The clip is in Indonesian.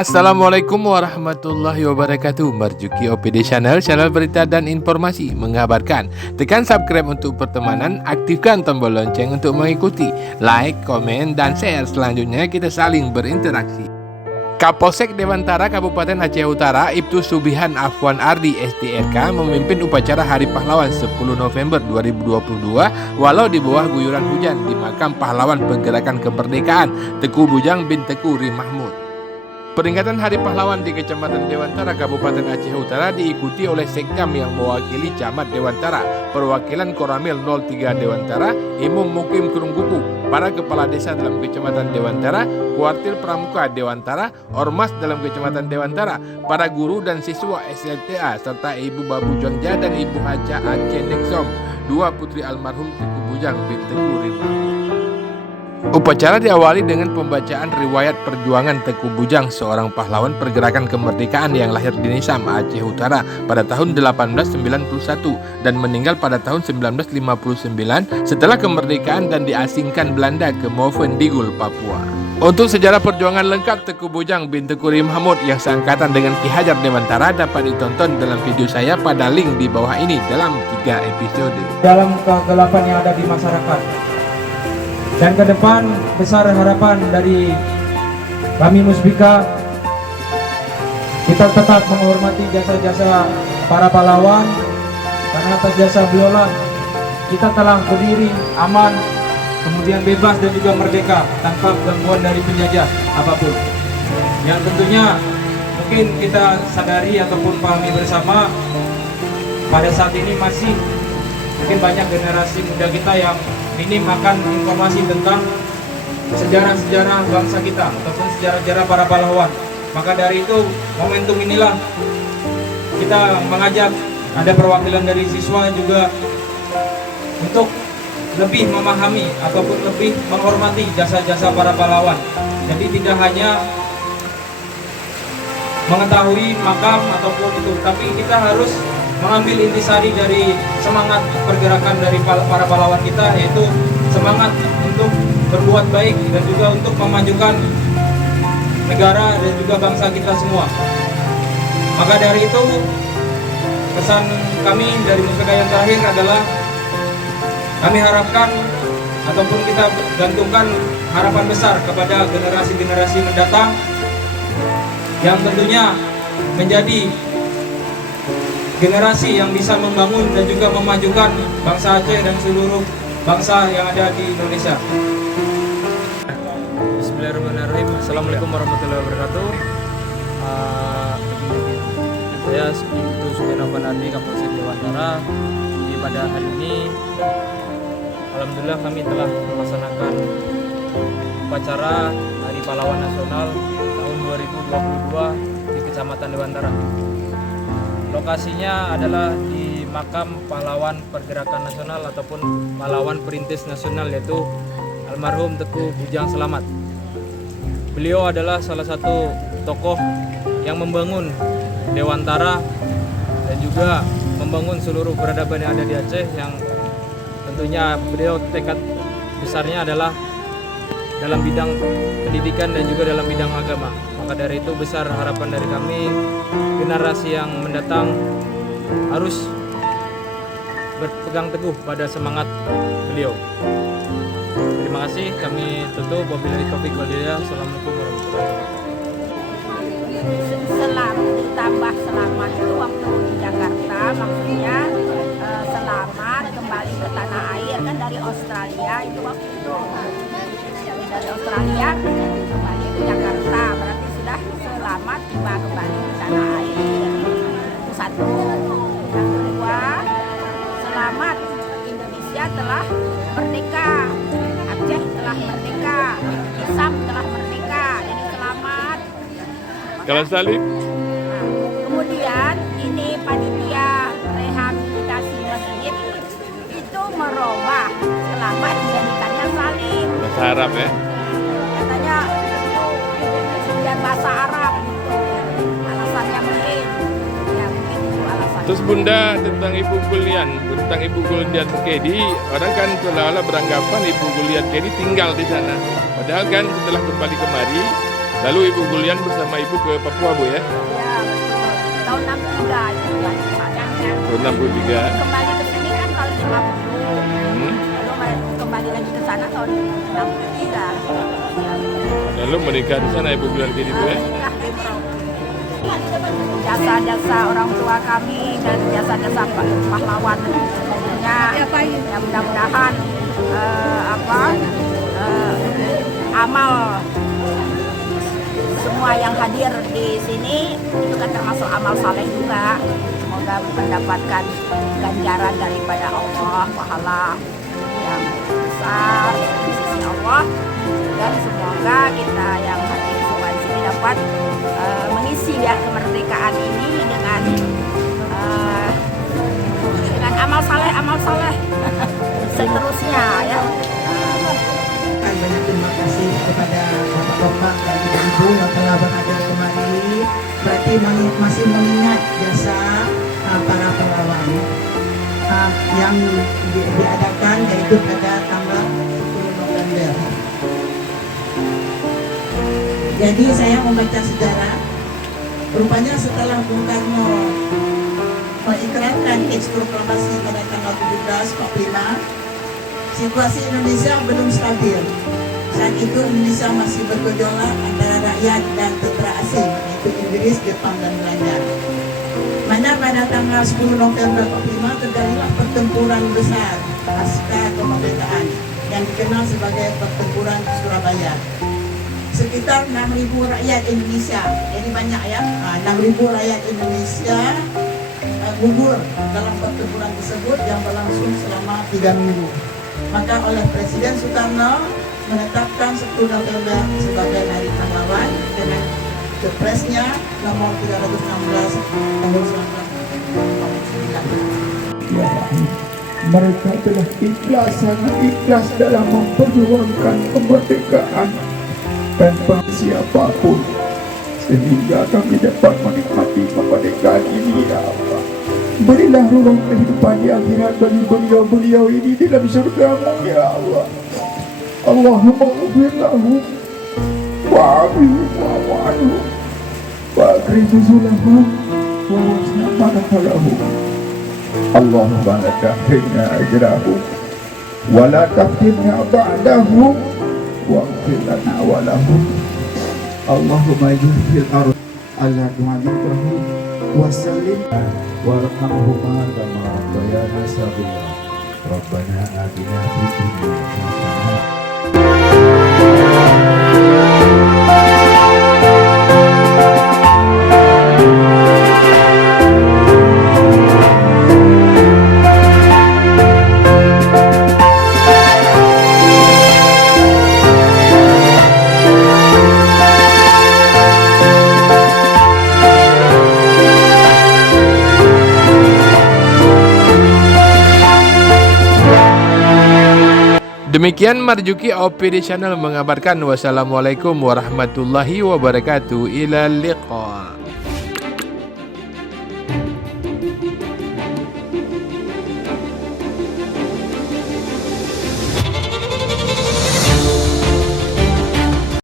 Assalamualaikum warahmatullahi wabarakatuh. Marjuki OPD Channel, channel berita dan informasi mengabarkan. Tekan subscribe untuk pertemanan, aktifkan tombol lonceng untuk mengikuti. Like, komen, dan share. Selanjutnya kita saling berinteraksi. Kapolsek Dewantara Kabupaten Aceh Utara, Ibtu Subihan Afwan Ardi SDRK memimpin upacara Hari Pahlawan 10 November 2022 walau di bawah guyuran hujan di makam pahlawan Pergerakan Kemerdekaan Teku Bujang bin Teku Ri Mahmud. Peringatan Hari Pahlawan di Kecamatan Dewantara, Kabupaten Aceh Utara diikuti oleh Sekcam yang mewakili Camat Dewantara, perwakilan Koramil 03 Dewantara, Imam Mukim Kurungkuku, para kepala desa dalam Kecamatan Dewantara, Kuartir Pramuka Dewantara, Ormas dalam Kecamatan Dewantara, para guru dan siswa SLTA, serta Ibu Babu Jongja dan Ibu Haja Aceh Neksom, dua putri almarhum Teku Bujang bin Teku Ri Mahmud. Upacara diawali dengan pembacaan riwayat perjuangan Teku Bujang, seorang pahlawan pergerakan kemerdekaan yang lahir di Nisam, Aceh Utara pada tahun 1891 dan meninggal pada tahun 1959 setelah kemerdekaan dan diasingkan Belanda ke Movendigul, Papua. Untuk sejarah perjuangan lengkap Teku Bujang bin Teku Ri Mahmud yang seangkatan dengan Ki Hajar Dewantara dapat ditonton dalam video saya pada link di bawah ini dalam 3 episode. Dalam kegelapan yang ada di masyarakat. Dan ke depan besar harapan dari kami Musbika, kita tetap menghormati jasa-jasa para pahlawan, karena atas jasa beliau kita telah berdiri aman, kemudian bebas dan juga merdeka tanpa gangguan dari penjajah apapun. Yang tentunya mungkin kita sadari ataupun pahami bersama, pada saat ini masih mungkin banyak generasi muda kita yang minim akan informasi tentang sejarah-sejarah bangsa kita ataupun sejarah-sejarah para pahlawan. Maka dari itu momentum inilah kita mengajak ada perwakilan dari siswa juga untuk lebih memahami ataupun lebih menghormati jasa-jasa para pahlawan. Jadi tidak hanya mengetahui makam ataupun itu, tapi kita harus mengambil intisari dari semangat pergerakan dari para pahlawan kita, yaitu semangat untuk berbuat baik dan juga untuk memajukan negara dan juga bangsa kita semua. Maka dari itu pesan kami dari Musbika yang terakhir adalah kami harapkan ataupun kita gantungkan harapan besar kepada generasi-generasi mendatang yang tentunya menjadi generasi yang bisa membangun dan juga memajukan bangsa Aceh dan seluruh bangsa yang ada di Indonesia. Bismillahirrahmanirrahim. Assalamualaikum warahmatullahi wabarakatuh. Saya Ibtu Subihan Afwan Ardi, Kapolsek Dewantara. Jadi pada hari ini alhamdulillah kami telah melaksanakan upacara Hari Pahlawan Nasional tahun 2022 di Kecamatan Dewantara. Lokasinya adalah di makam pahlawan pergerakan nasional ataupun pahlawan perintis nasional, yaitu almarhum Teku Bujang Selamat. Beliau adalah salah satu tokoh yang membangun Dewantara dan juga membangun seluruh peradaban yang ada di Aceh, yang tentunya beliau tekad besarnya adalah dalam bidang pendidikan dan juga dalam bidang agama. Maka dari itu besar harapan dari kami, generasi yang mendatang harus berpegang teguh pada semangat beliau. Terima kasih, kami tutup. Wabillahi taufiq wal hidayah. Assalamualaikum warahmatullahi wabarakatuh. Selamat ditambah selamat itu waktu di Jakarta, maksudnya selamat kembali ke tanah air, kan dari Australia itu waktu itu. Dari Australia kembali ke Jakarta, berarti sudah selamat tiba kembali di tanah air. Itu satu. Yang kedua, selamat Indonesia telah merdeka, Aceh telah merdeka, Nisam telah merdeka. Jadi selamat. Kalau salib, Kemudian ini panitia rehabilitasi masjid itu merubah selamat dijadikannya salib. bahasa Arab ya. Katanya itu biar bahasa Arab gitu. Alasannya mungkin. Ya mungkin itu alasannya. Terus Bunda, tentang Ibu Gulian Kedi, orang kan seolah-olah beranggapan Ibu Gulian Kedi tinggal di sana. Padahal kan setelah kembali kemari, Lalu Ibu Gulian bersama Ibu ke Papua, Bu, ya? Ya, betul. Tahun 63 itu kan sana. Tahun 63. Kembali ke sini kan tahun 50. Hmm. Lalu kembali lagi ke sana tahun 63. Lalu menikah di sana Ibu Gulian jadi, Bu, ya? Inilah jasa-jasa orang tua kami dan jasa-jasa pahlawan tentunya ya mudah-mudahan amal semua yang hadir di sini itu kan termasuk amal saleh juga, semoga mendapatkan ganjaran daripada Allah, pahala yang besar di sisi Allah, dan semoga kita yang hadir semua di sini dapat mengisi ya kemerdekaan ini dengan amal saleh seterusnya ya. Banyak terima kasih kepada bapak-bapak dan ibu yang telah berada kemari. Berarti masih mengingat jasa para pahlawan yang diadakan yaitu pada tanggal 10 November. Jadi saya membaca sejarah. Rupanya setelah Bung Karno mengikrarkan teks proklamasi pada tanggal 17/45, situasi Indonesia belum stabil. Saat itu Indonesia masih bergejolak antara rakyat dan tentara asing, yaitu Inggris, Jepang, dan Belanda. Mana pada tanggal 10 November 45 terjadilah pertempuran besar pasca kemerdekaan yang dikenal sebagai pertempuran Surabaya. Sekitar 6.000 rakyat Indonesia, jadi banyak ya, 6.000 rakyat Indonesia gugur dalam pertempuran tersebut yang berlangsung selama 3 minggu. Maka oleh Presiden Soekarno menetapkan 10 November sebagai Hari Pahlawan dengan Kepresnya nomor 316 tahun 1949. Ya, mereka telah ikhlas, sangat ikhlas dalam memperjuangkan kemerdekaan tanpa siapapun, sehingga kami dapat menikmati kemerdekaan ini, ya Allah. Berilah ruang kehidupan di akhirat bagi beliau-beliau ini dalam surga-Mu, ya Allah. Allahumma ghfir lahum wa'afihim wa'anhum wa'akrim nuzulahum wa wasna madkhalahum. Allahumma la tahrimna ajrahum wa la taftinna ba'dahum waghfir lana wa lahum. Allahumma ij'al al-ardh ala du'aihim wa sallim warhamhuma kama rabbayana saghira. Rabbana atina fid dunya hasanah. Demikian Marjuki OPD Channel mengabarkan. Wassalamualaikum warahmatullahi wabarakatuh. Ila liqa.